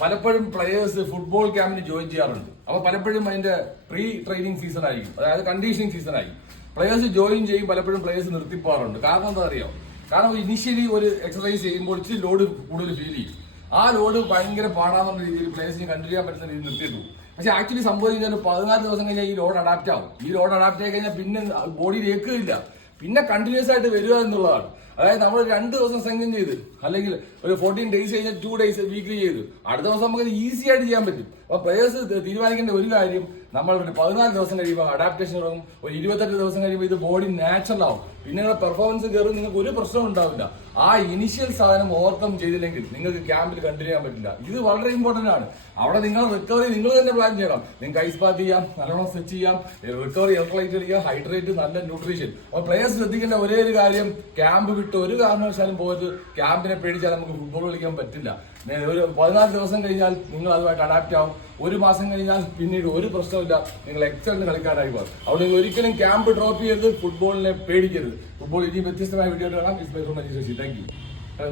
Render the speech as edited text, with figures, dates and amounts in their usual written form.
പലപ്പോഴും players football ക്യാമ്പിന് join ചെയ്യാറുണ്ട്. അപ്പൊ പലപ്പോഴും അതിന്റെ പ്രീ ട്രെയിനിങ് സീസൺ ആയിരിക്കും, അതായത് കണ്ടീഷനിങ് സീസൺ ആയിരിക്കും. പ്ലെയേഴ്സ് ജോയിൻ ചെയ്യും, പലപ്പോഴും പ്ലെയേഴ്സ് നിർത്തിപ്പോകാറുണ്ട്. കാരണം എന്താ അറിയാം? കാരണം ഇനിഷ്യലി ഒരു എക്സസൈസ് ചെയ്യുമ്പോൾ ഇച്ചിരി ലോഡ് കൂടുതൽ ഫീൽ ചെയ്യും. ആ ലോഡ് ഭയങ്കര പാടാവുന്ന രീതിയിൽ പ്ലെയേഴ്സിന് കണ്ടിന്യൂ ചെയ്യാൻ പറ്റുന്ന രീതിയിൽ നിർത്തിയിട്ടു. പക്ഷെ ആക്ച്വലി സംഭവിച്ചാൽ 14 ദിവസം കഴിഞ്ഞാൽ ഈ ലോഡ് അഡാപ്റ്റ് ആവും. ഈ ലോഡ് അഡാപ്റ്റ് ആയി കഴിഞ്ഞാൽ പിന്നെ ബോഡിയിൽ ഏൽക്കുകയില്ല, പിന്നെ കണ്ടിന്യൂസ് ആയിട്ട് വരിക എന്നുള്ളതാണ്. അതായത് നമ്മൾ 2 ദിവസം സംഘം ചെയ്ത് അല്ലെങ്കിൽ ഒരു 14 days കഴിഞ്ഞാൽ 2 days വീക്ക്ലി ചെയ്തു, അടുത്ത ദിവസം നമുക്ക് ഈസി ആയിട്ട് ചെയ്യാൻ പറ്റും. അപ്പൊ പ്ലെയേഴ്സ് തീരുമാനിക്കേണ്ട ഒരു കാര്യം, നമ്മൾ 14 ദിവസം കഴിയുമ്പോൾ അഡാപ്റ്റേഷൻ തുടങ്ങും, ഒരു 28 ദിവസം കഴിയുമ്പോൾ ഇത് ബോഡി നാച്ചുറൽ ആവും, പിന്നെ നിങ്ങളുടെ പെർഫോമൻസ് കയറും, നിങ്ങൾക്ക് ഒരു പ്രശ്നവും ഉണ്ടാവില്ല. ആ ഇനിഷ്യൽ സാധനം ഓവർകം ചെയ്തില്ലെങ്കിൽ നിങ്ങൾക്ക് ക്യാമ്പിൽ കണ്ടിന്യൂ ചെയ്യാൻ പറ്റില്ല. ഇത് വളരെ ഇമ്പോർട്ടന്റ് ആണ്. അവിടെ നിങ്ങൾ റിക്കവറി നിങ്ങൾ തന്നെ പ്ലാൻ ചെയ്യണം. നിങ്ങൾക്ക് ഐസ് ബാത്ത് ചെയ്യാം, നല്ലോണം സ്ട്രെച്ച് ചെയ്യാം, റിക്കവറി ഇലക്ട്രോലൈറ്റ് ചെയ്യുക, ഹൈഡ്രേറ്റ്, നല്ല ന്യൂട്രീഷൻ. അപ്പോൾ പ്ലെയേഴ്സ് ശ്രദ്ധിക്കേണ്ട ഒരേ ഒരു കാര്യം, ക്യാമ്പ് വിട്ട് ഒരു കാരണവശാലും പോയിട്ട് ക്യാമ്പിനെ പേടിച്ചാൽ നമുക്ക് ഫുട്ബോൾ കളിക്കാൻ പറ്റില്ല. ഒരു 14 ദിവസം കഴിഞ്ഞാൽ നിങ്ങൾ അതുമായിട്ട് അഡാപ്റ്റ് ആവും. 1 മാസം കഴിഞ്ഞാൽ പിന്നീട് ഒരു പ്രശ്നമില്ല, നിങ്ങൾ എക്സലന്റ് കളിക്കാനായി പോകും. അവിടെ ഒരിക്കലും ക്യാമ്പ് ഡ്രോപ്പ് ചെയ്യരുത്, ഫുട്ബോളിനെ പേടിക്കരുത്. ഫുട്ബോൾ ഇനി വ്യത്യസ്തമായ വീഡിയോ കാണാം. Thank you.